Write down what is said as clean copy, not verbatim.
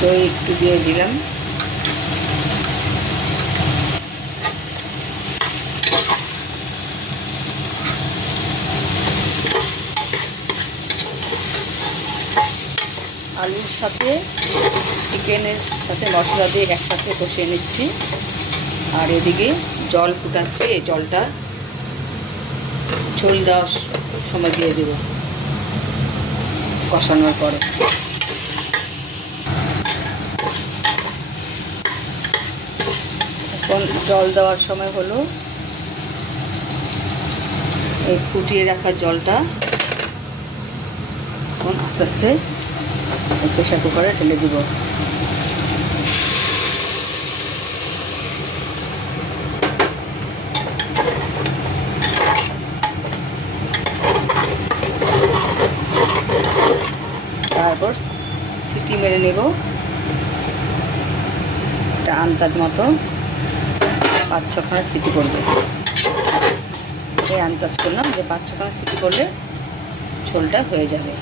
দই একটু দিয়ে দিলাম। আলুর সাথে চিকেনের সাথে মশলা দিয়ে একসাথে কষিয়ে নিচ্ছি। আর এদিকে জল ফুটাচ্ছে, এই জলটা ঝোল দেওয়ার সময় দিয়ে দেব কষানোর পরে। এখন জল দেওয়ার সময় হলো। এই ফুটিয়ে রাখা জলটা এখন আস্তে আস্তে প্রেসার কুকারে ঢেলে দিব। তারপর সিটি মেরে নেব, একটা আন্দাজ মতো 5-6খানা সিটি করবে। এই আন্দাজ করলাম যে 5-6খানা সিটি করলে ঝোলটা হয়ে যাবে।